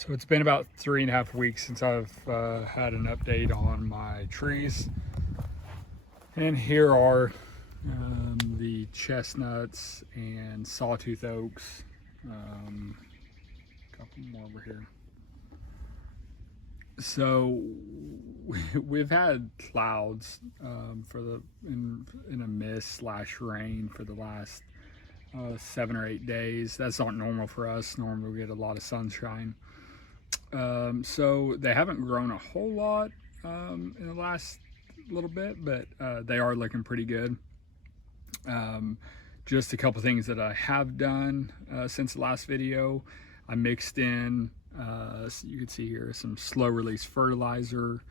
So it's been about 3.5 weeks since I've had an update on my trees. And here are the chestnuts and sawtooth oaks. A couple more over here. So we've had clouds in a mist / rain for the last 7 or 8 days. That's not normal for us. Normally we get a lot of sunshine. So they haven't grown a whole lot in the last little bit, but they are looking pretty good. Just a couple things that I have done since the last video. I mixed in, so you can see here, some slow release fertilizer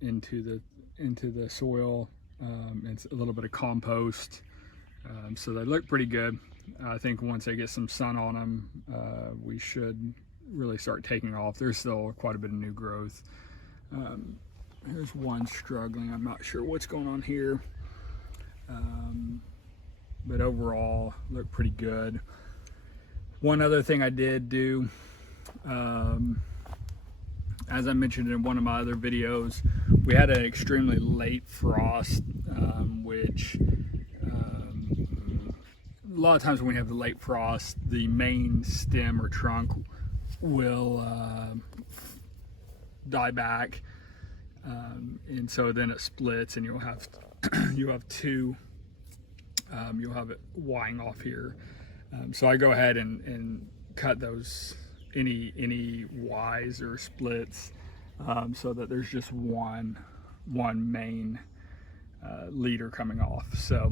into the soil, and a little bit of compost. So they look pretty good. I think once they get some sun on them, we should really start taking off. There's still quite a bit of new growth. Here's one struggling. I'm not sure what's going on here, but overall look pretty good. One other thing I did do, as I mentioned in one of my other videos, we had an extremely late frost, which a lot of times when we have the late frost, the main stem or trunk will die back, and so then it splits, and you'll have two. You'll have it wying off here. So I go ahead and cut those any Ys or splits, so that there's just one main leader coming off. So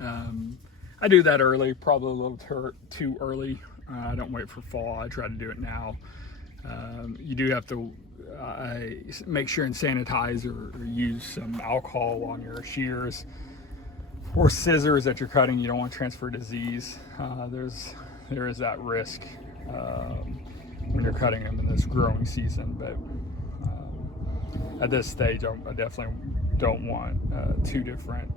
I do that early, probably a little too early. I don't wait for fall. I try to do it now. You do have to make sure and sanitize or use some alcohol on your shears or scissors that you're cutting. You don't want to transfer disease. There is that risk when you're cutting them in this growing season. But at this stage, I definitely don't want two different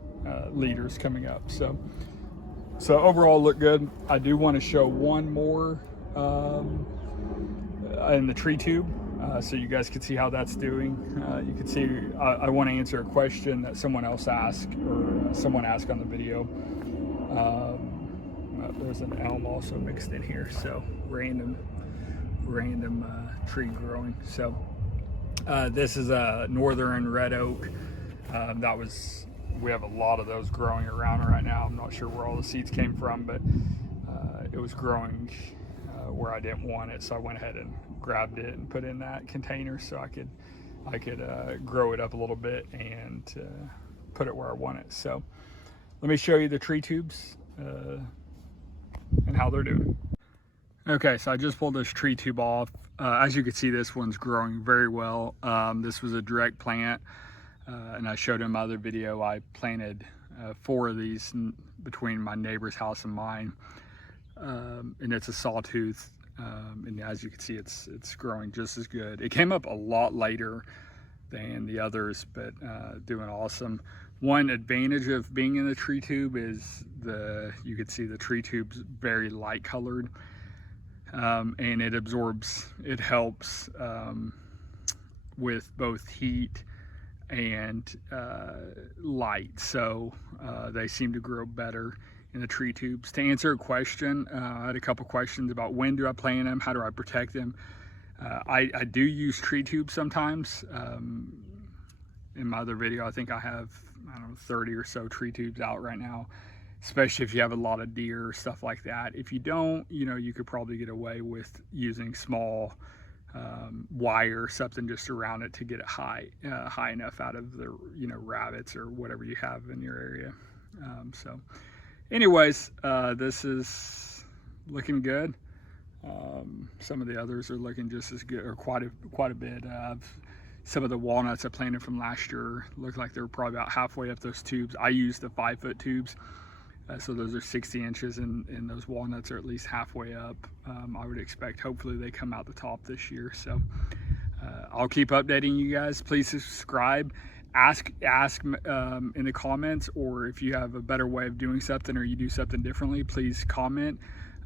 leaders coming up. So overall, look good. I do want to show one more in the tree tube, so you guys can see how that's doing. You can see I want to answer a question that someone else asked, or someone asked on the video. There's an elm also mixed in here, so random tree growing. So this is a northern red oak. We have a lot of those growing around right now. I'm not sure where all the seeds came from, but it was growing where I didn't want it, so I went ahead and grabbed it and put it in that container so I could grow it up a little bit and put it where I want it. So let me show you the tree tubes and how they're doing. Okay, so I just pulled this tree tube off. As you can see, this one's growing very well. This was a direct plant. And I showed in my other video, I planted 4 of these between my neighbor's house and mine, and it's a sawtooth, and as you can see, it's growing just as good. It came up a lot later than the others, but doing awesome. One advantage of being in the tree tube is you can see the tree tube's very light colored, and it helps with both heat and light, so they seem to grow better in the tree tubes. To answer a question, I had a couple questions about when do I plant them, how do I protect them. I do use tree tubes sometimes. In my other video, I think I have 30 or so tree tubes out right now, especially if you have a lot of deer or stuff like that. If you don't, you could probably get away with using small wire or something just around it to get it high enough out of the rabbits or whatever you have in your area. So anyways, this is looking good. Some of the others are looking just as good, or quite a bit. Some of the walnuts I planted from last year look like they were probably about halfway up those tubes. I used the 5-foot tubes. So those are 60 inches, and those walnuts are at least halfway up. I would expect hopefully they come out the top this year. So I'll keep updating you guys. Please subscribe. Ask in the comments, or if you have a better way of doing something or you do something differently, please comment.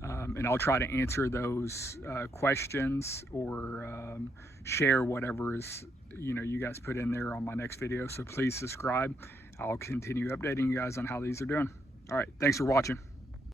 And I'll try to answer those questions or share whatever is you guys put in there on my next video. So please subscribe. I'll continue updating you guys on how these are doing. All right, thanks for watching.